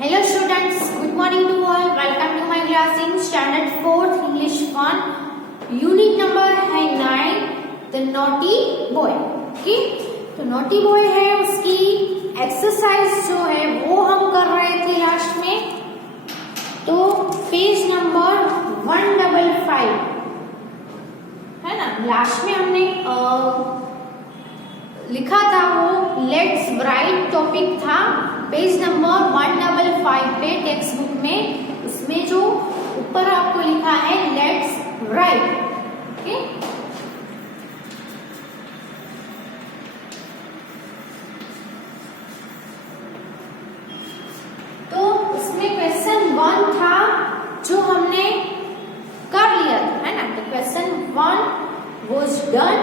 Hello students, good morning to all. Welcome to my class in standard 4th English 1. Unit number है 9, The Naughty Boy. Okay? तो naughty boy है उसकी exercise जो है वो हम कर रहे थे लास्ट में. तो पेज नंबर 155 है ना. लास्ट में हमने लिखा था वो लेट्स राइट टॉपिक था पेज नंबर 155 पे टेक्स्ट बुक में. उसमें जो ऊपर आपको लिखा है लेट्स राइट. ओके, तो उसमें क्वेश्चन 1 था जो हमने कर लिया था है ना. तो question 1 was done.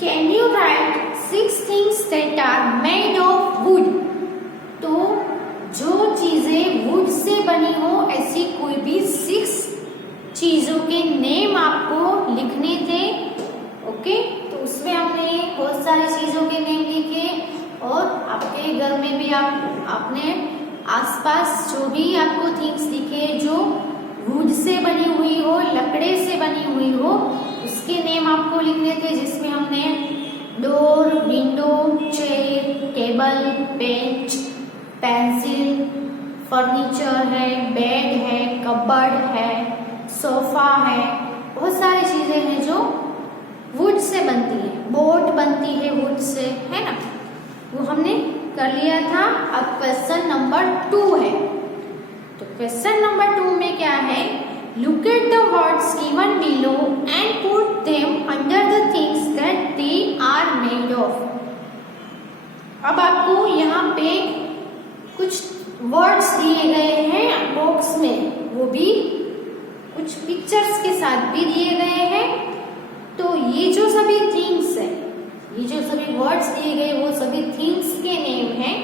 Can you write 6 things that are made of wood. तो जो चीजें वुड से बनी हो ऐसी कोई भी 6 चीजों के नेम आपको लिखने थे. ओके, तो उसमें हमने बहुत सारी चीजों के नेम लिखे और आपके घर में भी आपने आसपास जो भी आपको थिंग्स दिखे जो वुड से बनी हुई हो, लकड़े से बनी हुई हो, उसके नेम आपको लिखने थे. जिसमें हमने door, window, chair, table, bench, pencil, furniture है, बेड है, कबर्ड है, सोफा है, बहुत सारी चीजें हैं जो वुड से बनती है. बोट बनती है वुड से है ना. वो हमने कर लिया था. अब क्वेश्चन नंबर 2 है. तो क्वेश्चन नंबर 2 में क्या है, look at the words given below and put them under the things that they are made of. अब आपको यहाँ पे कुछ वर्ड्स दिए गए हैं बॉक्स में, वो भी कुछ पिक्चर्स के साथ भी दिए गए हैं. तो ये जो सभी थिंग्स है, ये जो सभी वर्ड्स दिए गए वो सभी थिंग्स के नेम हैं.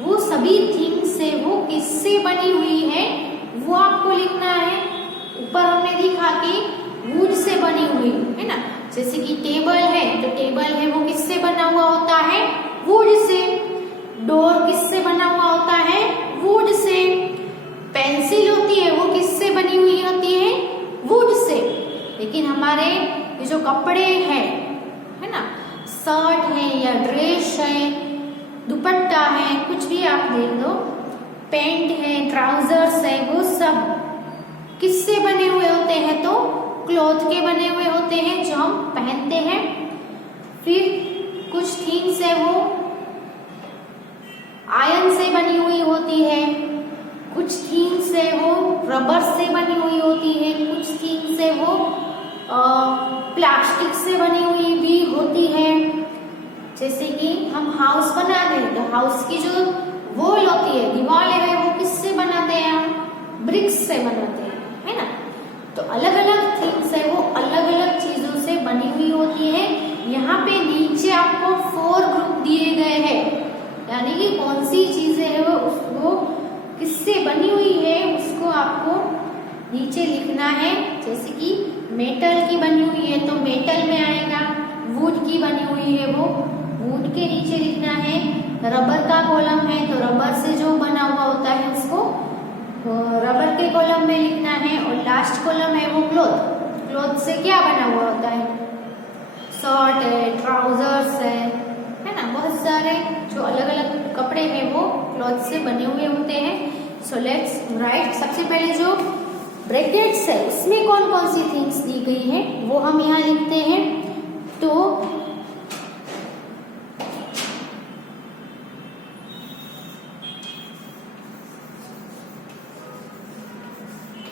वो सभी थिंग्स है वो किससे बनी हुई है वो आपको लिखना है. ऊपर हमने दिखा कि वुड से बनी हुई है ना. जैसे कि टेबल है तो टेबल है वो किससे बना हुआ होता है, वुड से. डोर किससे बना हुआ होता है, वुड से. पेंसिल होती है वो किससे बनी हुई होती है, वुड से. लेकिन हमारे ये जो कपड़े हैं है ना, शर्ट है या ड्रेस है, दुपट्टा है, कुछ भी आप देख लो, पैंट है, ट्राउजर्स है, वो सब किससे बने हुए होते हैं, तो क्लॉथ के बने हुए होते हैं जो हम पहनते हैं. फिर कुछ थिंग्स है वो आयरन से बनी हुई होती है, कुछ थिंग्स है वो रबर से बनी हुई होती है, कुछ थिंग्स है वो प्लास्टिक से बनी हुई भी होती है. जैसे कि हम हाउस बनाते हैं तो हाउस की जो वॉल होती है, दीवार है, वो किससे बनाते हैं, हम ब्रिक्स से बनाते हैं है ना. तो अलग अलग थिंग्स है वो अलग अलग चीजों से बनी हुई होती है. यहाँ पे नीचे आपको 4 ग्रुप दिए गए हैं, यानी कि कौन सी चीजें है वो किससे बनी हुई है उसको आपको नीचे लिखना है. जैसे कि मेटल की बनी हुई है तो मेटल में आएगा, वुड की बनी हुई है वो वुड के नीचे लिखना है. रबर का कॉलम है तो रबर से जो बना हुआ होता है उसको रबर के कॉलम में लिखना है. और लास्ट कॉलम है वो क्लॉथ. क्लॉथ से क्या बना हुआ होता है, शर्ट है, ट्राउजर्स है ना. बहुत सारे जो अलग अलग कपड़े हैं वो क्लॉथ से बने हुए होते हैं. So let's write. सबसे पहले जो ब्रैकेट्स है उसमें कौन कौन सी थिंग्स दी गई है वो हम यहाँ लिखते हैं. तो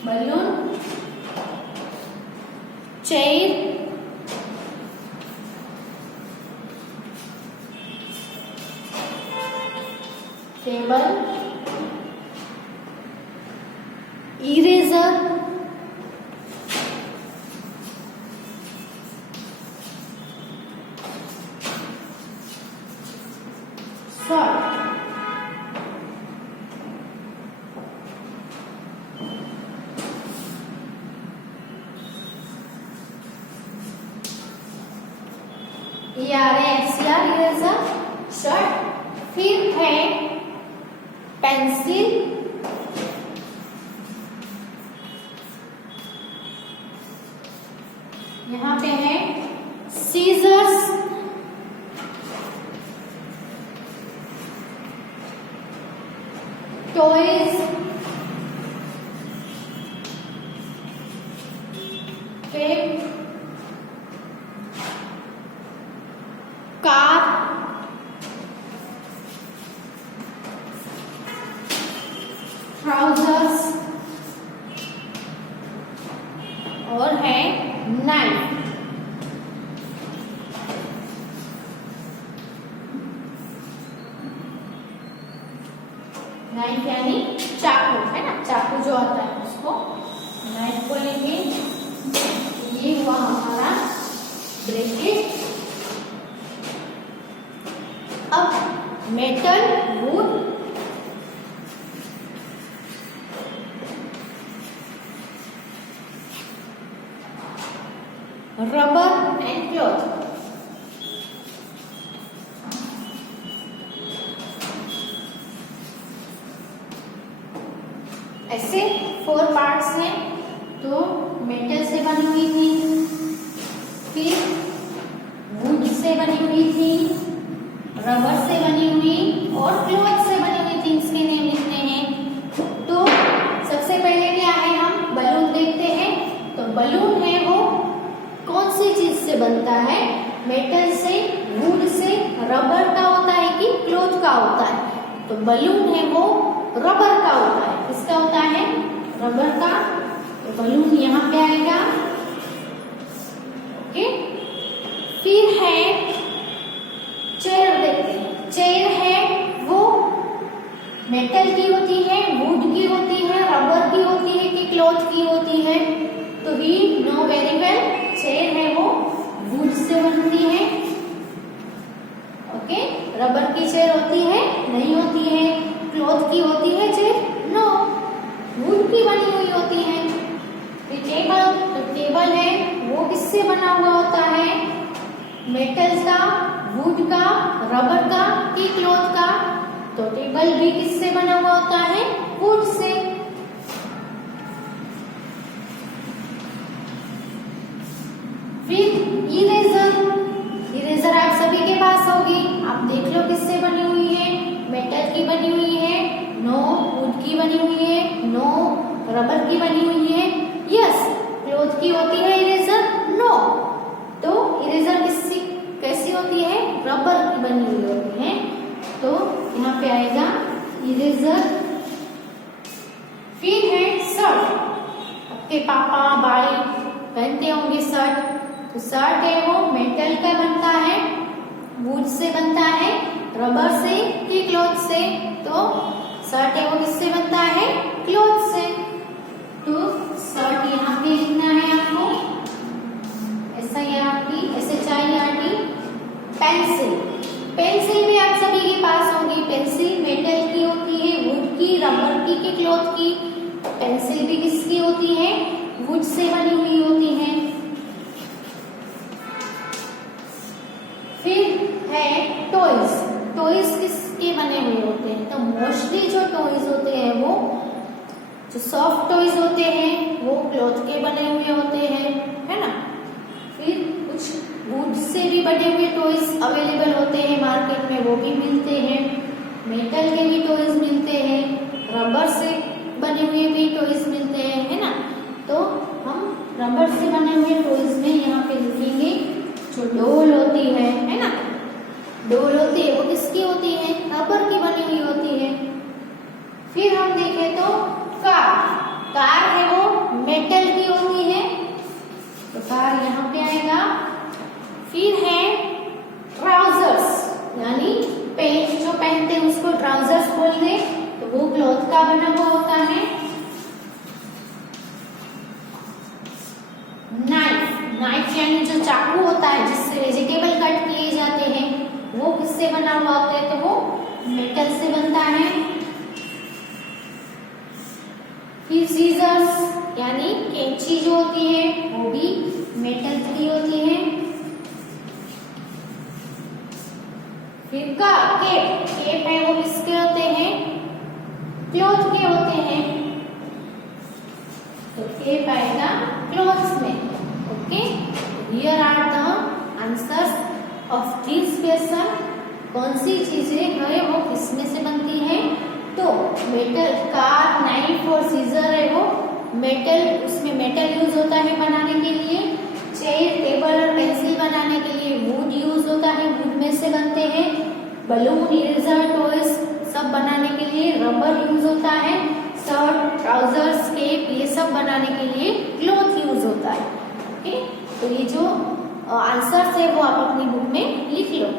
balloon, chair, table, eraser, shirt. Eraser, shirt. फिर है pencil, toys, cap, car, trousers और है नाइफ। नाइफ यानी चाकू, है ना, चाकू जो आता है उसको नाइफ बोलेंगे। ये हुआ हमारा ब्रैकेट। अब metal, would, rubber and cloth. ऐसे 4 पार्ट्स हैं। तो मेटल से बनी हुई थी, फिर वुड से बनी हुई थी, रबर से बनी हुई और क्लॉथ से बनी हुई थी। इसके नेम लिखते हैं। तो सबसे पहले क्या है, हम बलून देखते हैं। तो बलून है वो कौन सी चीज से बनता है? मेटल से, वुड से, रबर का होता है कि क्लॉथ का होता है? तो बलून है वो रबर का होता है। किसका होता है? रबर का। तो बलून यहाँ पे आएगा। ओके, फिर है चेयर देखते हैं। चेयर है वो मेटल की होती है, वुड की होती है, रबर की होती है कि क्लॉथ की होती है? तो we know very well, chair है वो वुड से बनती है। ओके, रबर की चेयर होती है? नहीं होती है। क्लॉथ की होती है चेयर? नो, वुड की बनी हुई होती है। फिर टेबल, तो टेबल है वो किससे बना हुआ होता है? मेटल का, वुड का, रबर का कि क्लॉथ का? तो टेबल भी किससे बना हुआ होता है? Would say. फिर इरेजर, इरेजर आप सभी के पास होगी। आप देख लो किससे बनी हुई है? मेटल की बनी हुई है? नो। वुड की बनी हुई है? नो। रबर की बनी हुई है? यस। क्लॉथ की होती है इरेजर? नो। तो इरेजर किससी कैसी होती है? रबर की बनी हुई होती है। तो यहाँ पे आएगा इरेजर। फिर है शर्ट। आपके पापा भाई पहनते होंगे शर्ट। तो शर्ट है वो मेटल का बनता है, वुड से बनता है, रबर से कि क्लॉथ से? तो शर्ट है वो किससे बनता है? क्लॉथ से। तो शर्ट यहाँ पे लिखना है आपको, SIRT, पेंसिल। पेंसिल भी आप सभी के पास होगी। पेंसिल मेटल की होती है, वुड की, रबर की कि क्लॉथ की? पेंसिल भी किसकी होती है? वुड से बनी हुई होती है। फिर है टॉयज। टॉयज किसके बने हुए होते हैं? तो मोस्टली जो टॉयज होते हैं वो जो सॉफ्ट टॉयज होते हैं वो क्लॉथ के बने हुए होते हैं, है ना। फिर कुछ वुड से भी बने हुए टॉयज अवेलेबल होते हैं मार्केट में, वो भी मिलते हैं। मेटल के भी टॉयज मिलते हैं, रबर से बने हुए भी टॉयज मिलते हैं, है ना। तो हम रबर से बने हुए टॉयज में यहाँ पे लिखेंगे जो डोल होती है ना। डोल होती है वो किसकी होती है? रबर की बनी हुई होती है। फिर हम देखें तो कार। कार है वो मेटल की होती है। तो कार यहाँ पे आएगा। फिर है ट्राउजर्स, यानी पैंट जो पहनते हैं उसको ट्राउजर्स बोलते हैं। तो वो क्लॉथ का बना हुआ होता है। नाइफ, नाइफ यानी जो चाकू होता है जिससे वेजिटेबल कट किए जाते हैं वो किससे बना हुआ होता है? तो वो मेटल से बनता है। फिर सीजर्स यानी कैंची जो होती है वो भी मेटल की होती है। फिर केप, केप है वो किसके होते हैं? क्लॉथ के होते हैं। तो केप आएगा क्लॉथ्स में। Okay, here are the answers of this question. कौन सी चीजें है वो किसमें से बनती है? तो मेटल कार, नाइफ और सीजर है वो मेटल, उसमें मेटल यूज होता है बनाने के लिए। चेयर, टेबल और पेंसिल बनाने के लिए वुड यूज होता है, वुड में से बनते हैं। बलून, इरेजर, टॉयज सब बनाने के लिए रबर यूज होता है। शर्ट, ट्राउजर्स, कैप ये सब बनाने के लिए क्लॉथ यूज होता है। ओके, तो ये जो आंसर्स है वो आप अपनी बुक में लिख लो।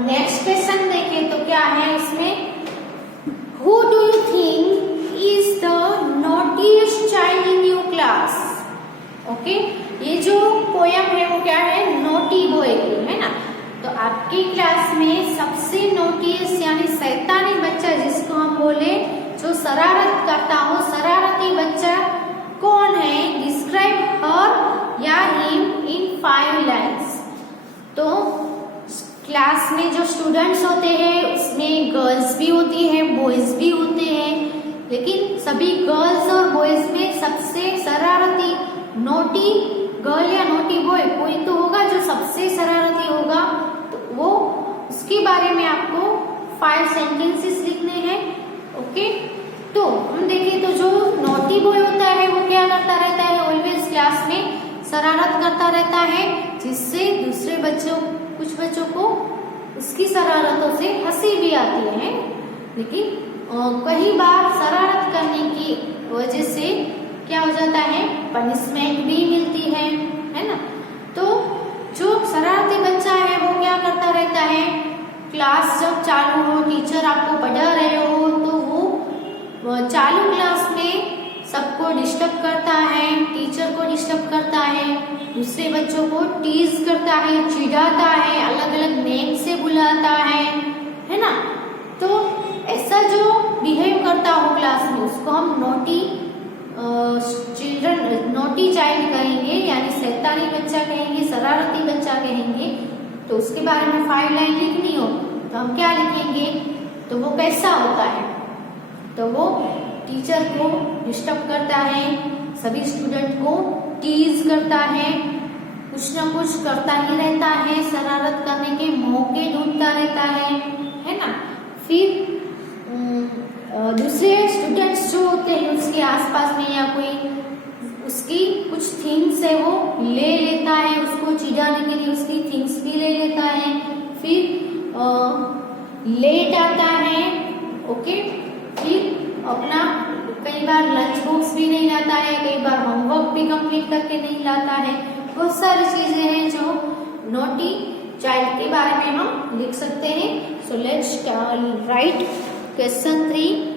नेक्स्ट क्वेश्चन देखें तो क्या है इसमें, who do you think is the naughtiest child in your class. Okay, ये जो पोयम है वो क्या है, नोटी बॉय की है ना। तो आपकी क्लास में सबसे नोटीएस्ट यानी शैतानी बच्चा जिसको हम बोले, जो शरारत करता हो, शरारती बच्चा कौन है, डिस्क्राइब हर या हिम इन 5 लाइन्स। तो क्लास में जो स्टूडेंट्स होते हैं उसमें गर्ल्स भी होती है, बॉयज भी होते हैं, लेकिन सभी गर्ल्स और बॉयज में सबसे शरारती नोटी गर्ल या नोटी बॉय कोई तो होगा जो सबसे शरारती होगा। तो वो उसके बारे में आपको 5 सेंटेंसेस लिखने हैं। ओके, तो हम देखें तो जो नोटी बॉय होता है वो क्या करता रहता है, ऑलवेज क्लास में शरारत करता रहता है, जिससे दूसरे बच्चों, कुछ बच्चों को उसकी शरारतों से हंसी भी आती है, लेकिन कई बार शरारत करने की वजह से क्या हो जाता है, पनिशमेंट भी मिलती है ना। तो जो शरारती बच्चा है वो क्या करता रहता है, क्लास जब चालू हो, टीचर आपको पढ़ा रहे हो, तो वो चालू क्लास में सबको डिस्टर्ब करता है, टीचर को डिस्टर्ब करता है, दूसरे बच्चों को टीज करता है, चिढ़ाता है, अलग अलग नेम से बुलाता है ना। तो ऐसा जो बिहेव करता हो क्लास में उसको हम नोटी नोटी चाइल्ड कहेंगे, यानी शैतानी बच्चा कहेंगे, शरारती बच्चा कहेंगे। तो उसके बारे में 5 लाइन लिखनी हो तो हम क्या लिखेंगे, तो वो कैसा होता है, तो वो टीचर को डिस्टर्ब करता है, सभी स्टूडेंट को टीज करता है, कुछ ना कुछ करता ही रहता है, शरारत करने के मौके ढूंढता रहता है ना। फिर दूसरे स्टूडेंट्स जो होते हैं उसके आसपास में या कोई उसकी कुछ थिंग्स है वो ले लेता है, उसको चिढ़ाने के लिए उसकी थिंग्स भी ले लेता है। फिर लेट आता है, ओके, फिर अपना कई बार लंच बॉक्स भी नहीं लाता है, कई बार होमवर्क भी कंप्लीट करके नहीं लाता है। बहुत सारी चीजें हैं जो नोटी चाइल्ड के बारे में हम लिख सकते हैं। So let's write question 3।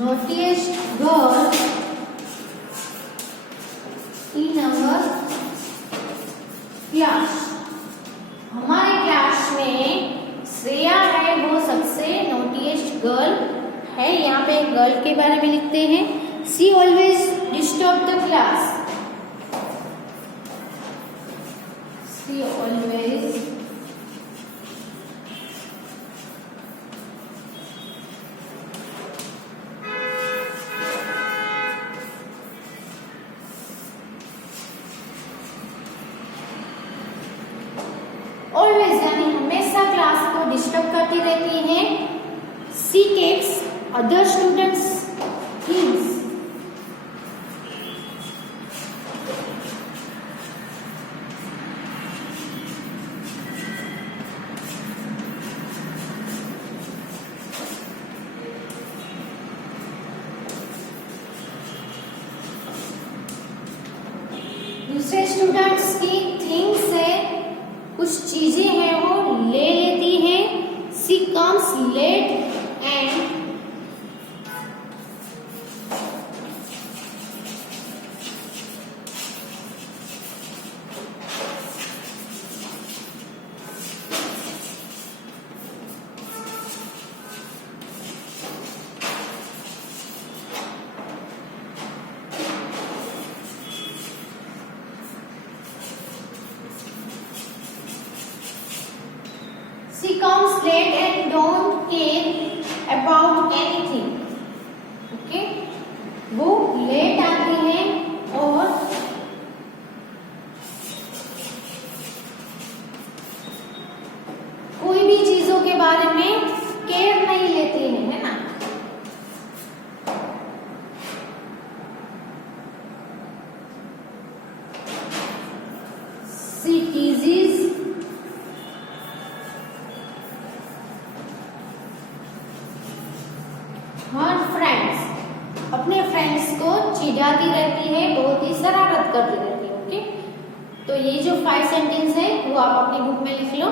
Naughtiest girl in our class। हमारे क्लास में श्रेया है वो सबसे नोटीएस्ट गर्ल है। यहाँ पे गर्ल के बारे में लिखते हैं, she always disturb the class, she always disturb करती रहती है। She takes other students things. दूसरे स्टूडेंट्स की थिंग्स है, कुछ चीजें हैं वो ले लेती है। She comes late and she comes late and don't care about anything. Okay? वो लेट आती है और कोई भी चीजों के बारे में केयर नहीं लेती है ना। She teases हर फ्रेंड्स, अपने फ्रेंड्स को चिढ़ाती रहती है, बहुत ही शरारत करती रहती है। ओके, तो ये जो 5 सेंटेंस है वो आप अपनी बुक में लिख लो।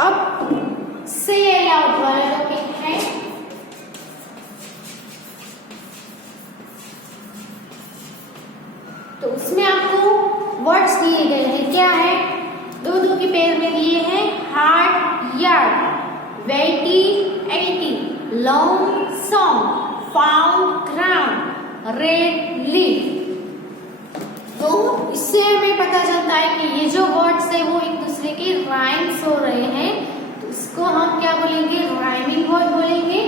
अब से अलाउड वाला टॉपिक है। तो उसमें आपको वर्ड्स दिए गए हैं, क्या है, दो दो के पेयर में दिए हैं। Hard yard, weighty eighty, long song, found ground, red leaf. तो इससे हमें पता चलता है कि ये जो वर्ड्स है वो एक दूसरे के राइम्स हो रहे हैं। तो इसको हम क्या बोलेंगे, राइमिंग वर्ड बोलेंगे।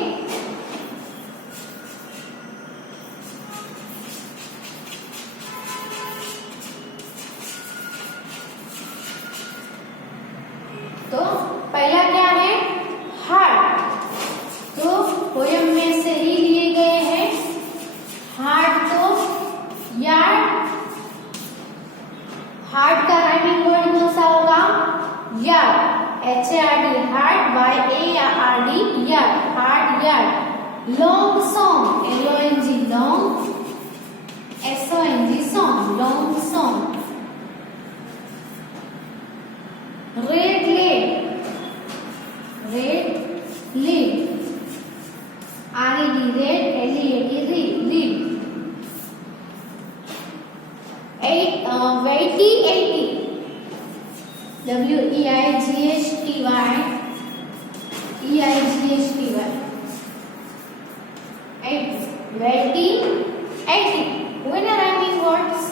तो पहला क्या है, हार्ट। तो पोयम में से ही लिए गए हैं। हार्ट तो यार्ड, हार्ट का राइमिंग वर्ड कौन सा होगा, yard. HARD, hard, YARD, yard, hard yard. Long song, LONG, long, SONG, song, long song. Red led, red lead, RED, red, LEAD, lead. Weighty eighty, WEIGHTY, EIGHTY, weighty eighty, वो ना rhyming words.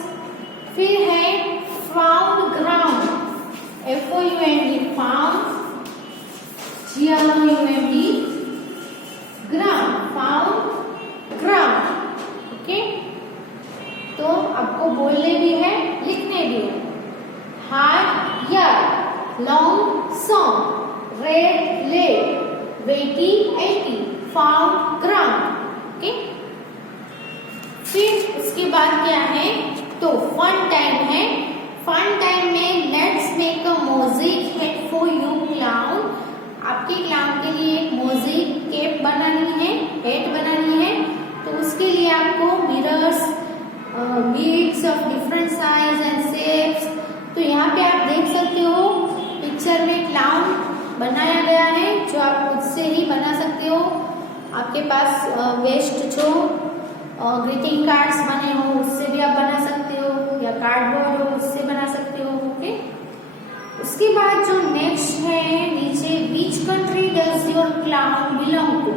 फिर है found ground, FOUND, found, GROUND, ground, found ground. Okay, तो आपको बोलने भी है, लिखने भी है। Hard yard, long song, red lead, वेटी एटी, फाउंड ग्राउंड। ओके, फिर उसके बाद क्या है, तो फन टाइम है। पे आप देख सकते हो पिक्चर में क्लाउन बनाया गया है, जो आप खुद से ही बना सकते हो। आपके पास वेस्ट जो ग्रीटिंग कार्ड्स बने हो उससे भी आप बना सकते हो, या कार्डबोर्ड हो उससे बना सकते हो। ओके, उसके बाद जो नेक्स्ट है नीचे, which country does your clown belong to.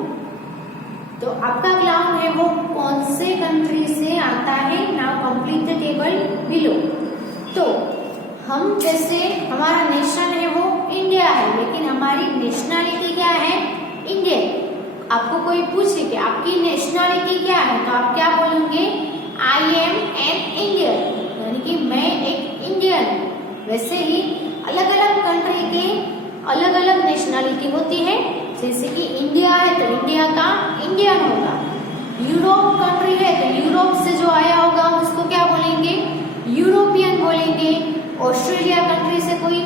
तो आपका क्लाउन है वो कौन से कंट्री से आता है। Now complete the table below. तो हम जैसे हमारा नेशन है वो इंडिया है, लेकिन हमारी नेशनलिटी क्या है, इंडियन। आपको कोई पूछे कि आपकी नेशनलिटी क्या है, तो आप क्या बोलेंगे, आई एम एन इंडियन, यानी कि मैं एक इंडियन। वैसे ही अलग अलग कंट्री के अलग अलग नेशनलिटी होती है। जैसे कि इंडिया है तो इंडिया का इंडियन होगा, यूरोप कंट्री है तो यूरोप से जो आया होगा उसको क्या बोलेंगे, यूरोपियन बोलेंगे। ऑस्ट्रेलिया कंट्री से कोई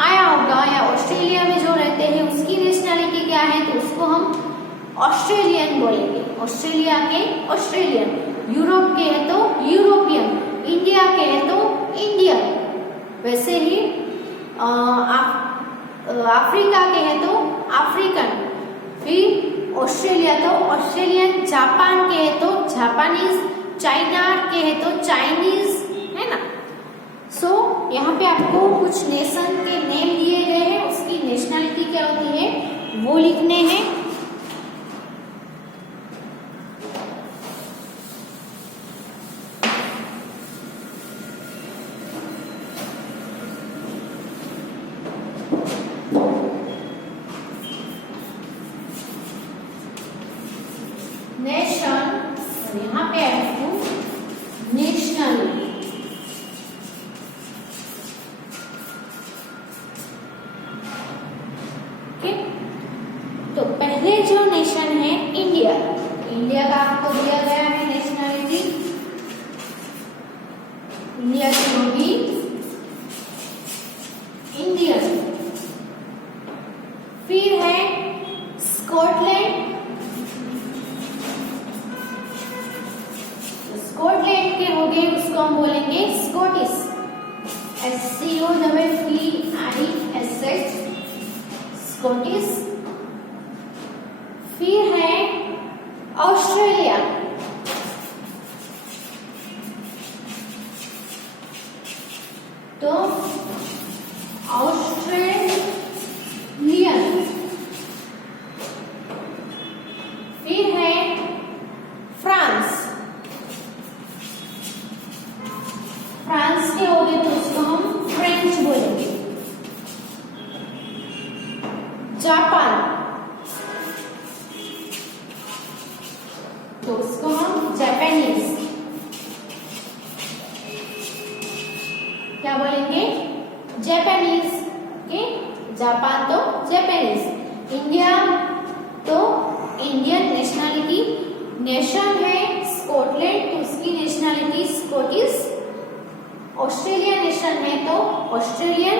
आया होगा या ऑस्ट्रेलिया में जो रहते हैं उसकी नेशनलिटी क्या है, तो उसको हम ऑस्ट्रेलियन बोलेंगे, ऑस्ट्रेलिया के ऑस्ट्रेलियन। यूरोप के है तो यूरोपियन, इंडिया के है तो इंडियन। वैसे ही अफ्रीका के है तो अफ्रीकन, फिर ऑस्ट्रेलिया तो ऑस्ट्रेलियन, जापान के है तो जापानीज, चाइना के है तो चाइनीज, है ना। सो यहाँ पे आपको कुछ नेशन के नेम दिए गए हैं, उसकी नेशनलिटी क्या होती है वो लिखने हैं। नेशन, और यहाँ पे आपको नेशनल, ओके। तो पहले जो नेशन है इंडिया, इंडिया का आपको दिया गया है नेशनलिटी, इंडिया की होगी इंडियन। फिर है स्कॉटलैंड, स्कॉटलैंड के हो गए उसको हम बोलेंगे स्कॉटिश, SCOTTIS, स्कॉटिश। फिर है ऑस्ट्रेलिया, तो ऑस्ट्रेलियन। फिर है फ्रांस, फ्रांस के हो गए तो उसको हम फ्रेंच बोलेंगे। जापान, तो उसको हम जापानीज क्या बोलेंगे, जापानीज के, जापान तो जापानीज। इंडिया तो इंडियन नेशनलिटी, नेशन है स्कॉटलैंड तो उसकी नेशनलिटी स्कॉटिश, ऑस्ट्रेलिया नेशन है तो ऑस्ट्रेलियन,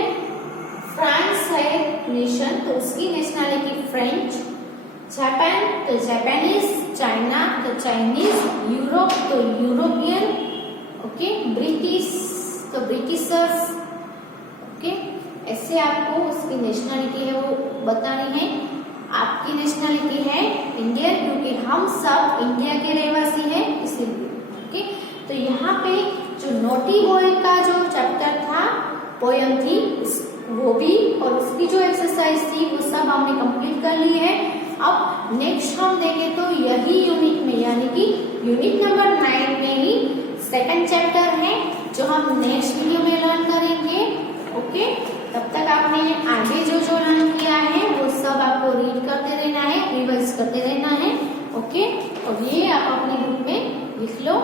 फ्रांस है नेशन तो उसकी नेशनलिटी फ्रेंच, जापान तो जापानीज, चाइना तो चाइनीज, यूरोप तो यूरोपियन, ओके, ब्रिटिश तो ब्रिटिशर्स, ओके। ऐसे आपको उसकी नेशनलिटी है वो बतानी है। आपकी नेशनलिटी है इंडियन, क्योंकि हम सब इंडिया के रहवासी हैं इसीलिए, ओके। तो यहाँ पे जो नोटी बॉय का जो चैप्टर था, पोयम थी, वो भी और उसकी जो एक्सरसाइज थी वो सब हमने कंप्लीट कर ली है। अब नेक्स्ट हम देखें तो यही यूनिट में, यानी कि यूनिट नंबर 9 में ही सेकंड चैप्टर है जो हम नेक्स्ट वीडियो में लर्न करेंगे, ओके। तब तक आपने आगे जो जो लर्न किया है वो सब आपको रीड करते रहना है, रिवाइज करते रहना है, ओके। और ये आप अपने बुक में लिख लो।